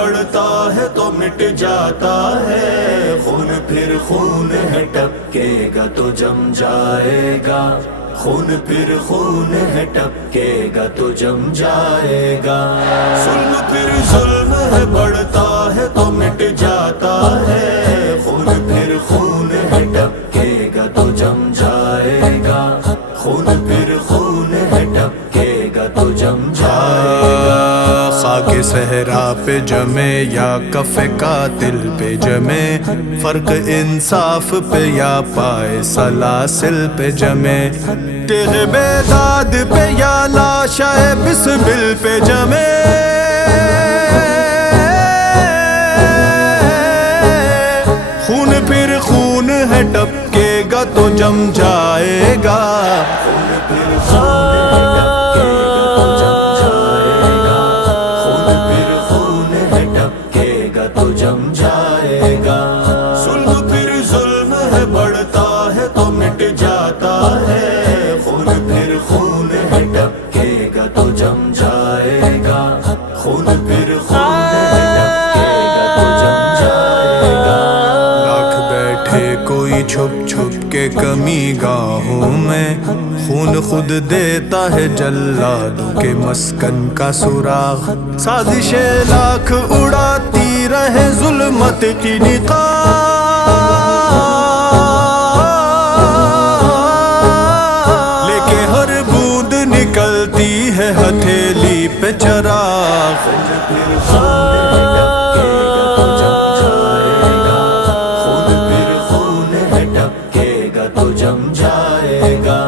بڑھتا ہے تو مٹ جاتا ہے، خون پھر خون ہے ٹپکے گا تو جم جائے گا، خون پھر خون ہے ٹپکے گا تو جم جائے گا، ظلم پھر ظلم ہے بڑھتا ہے تو مٹ جاتا ہے، خون پھر خون ہے ٹپکے گا تو جم جائے گا، خون پھر خون ہے ٹپکے گا تو جم جائے گا، خاک صحرا پہ جمے یا کف قاتل پہ جمے، فرق انصاف پہ یا پائے سلاسل پہ جمے، تیغ بیداد پہ یا لاشہ بسمل پہ جمے، خون پھر خون ہے ٹپکے گا تو جم جائے گا، خون پھر خون ہے ٹپکے گا تو جم جائے گا، خون پھر خون ہے ٹپکے گا تو جم جائے گا، ظلم پھر ظلم ہے بڑھتا ہے تو مٹ جاتا ہے، خون پھر خون ہے ٹپکے گا تو جم جائے گا، خون پھر خون ہے ٹپکے گا تو جم جائے گا، لاکھ بیٹھے کوئی چھپ چھپ کے کمی گاہوں میں، خون خود دیتا ہے جلادوں کے مسکن کا سراغ، سازشیں لاکھ اڑاتی رہے ظلمت کی نقاب، لے کے ہر بوند نکلتی ہے ہتھیلی پہ چراغ، خون پھر خون ہے ٹپکے گا تو جم جائے گا، خون پھر خون ہے ٹپکے گا تو جم جائے گا،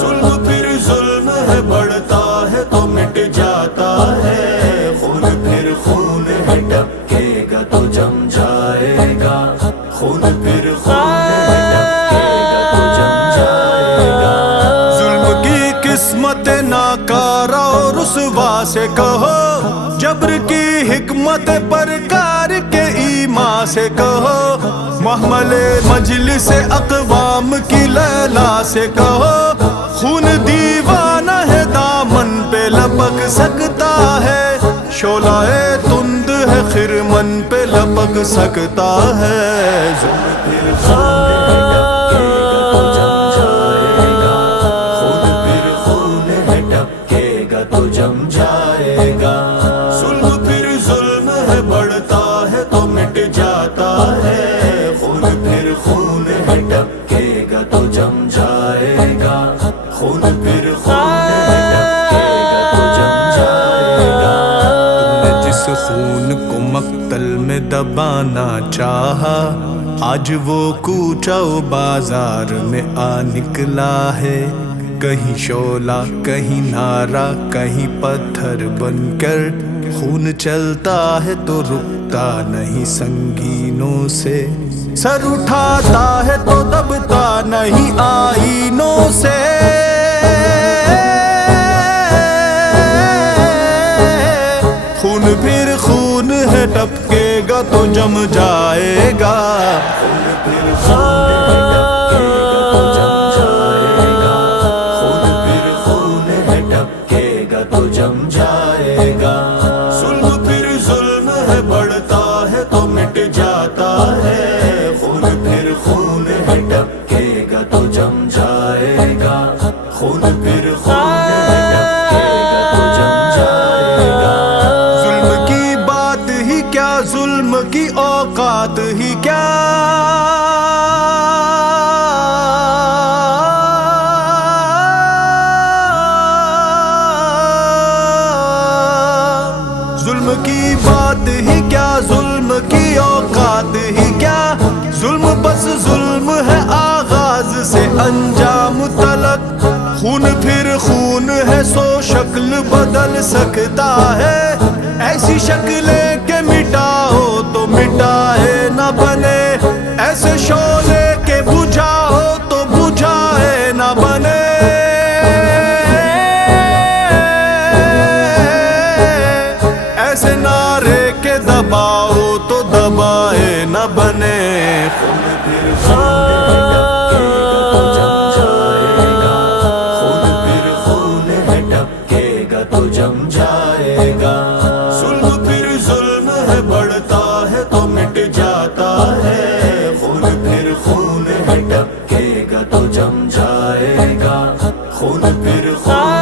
ظلم پھر ظلم ہے بڑھتا ہے تو مٹ جاتا ہے، خون پھر خون ہے ٹپکے گا تو جم جائے گا، خون پھر خون ہے ٹپکے گا تو جم جائے گا، ظلم کی قسمت ناکارہ اور رسوا سے کہو، جبر کی حکمت پرکار کے ایما سے کہو، محمل مجلس اقوام کی لیلا سے کہو، خون دیوانہ ہے دامن پہ لپک سکتا ہے، شعلہ تند ہے خرمن پہ لپک سکتا ہے، ظلم پھر خون ہے ٹپکے گا تو جم جائے گا، خون پھر خون ہے ٹپکے گا تو جم جائے گا، ظلم پھر ظلم ہے بڑھتا ہے تو مٹ جاتا ہے، خون پھر خون ہے ٹپکے گا تو جم جائے گا، خون پھر خون ہے ٹپکے گا تو جم جائے گا، تم نے جس خون کو مقتل میں دبانا چاہا، آج وہ کوچہ و بازار میں آ نکلا ہے، کہیں شعلہ کہیں نعرہ کہیں پتھر بن کر، خون چلتا ہے تو رکتا نہیں سنگینوں سے، سر اٹھاتا ہے تو دبتا نہیں آئینوں سے، خون پھر خون ہے ٹپکے گا تو جم جائے گا، خون پھر خون ہے ٹپکے گا تو جم جائے گا، خون پھر خون ہے ٹپکے گا تو جم جائے گا، ظلم پھر ظلم ہے بڑھتا ہے تو مٹ جاتا ہے، خون پھر خون ہے ٹپکے گا تو جم جائے گا، خون پھر خون ہے ٹپکے گا تو جم جائے گا، ظلم کی بات ہی کیا، ظلم کی اوقات ہی کیا، ظلم کی بات ہی کیا، ظلم کی اوقات ہی کیا، ظلم بس ظلم ہے آغاز سے انجام تلک، خون پھر خون ہے سو شکل بدل سکتا ہے، ایسی شکلیں کہ مٹاؤ تو مٹائے نہ بنے، ایسے شعلے کے بجھاؤ تو بجھائے نہ بنے، ایسے نعرے کے دباؤ تو دبائے نہ بنے، خون پھر خون ہے ٹپکے گا تو جم جائے گا، خون پھر خون ہے ٹپکے گا تو جم جائے گا، ظلم پھر ظلم ہے جائے گا، خون پھر خون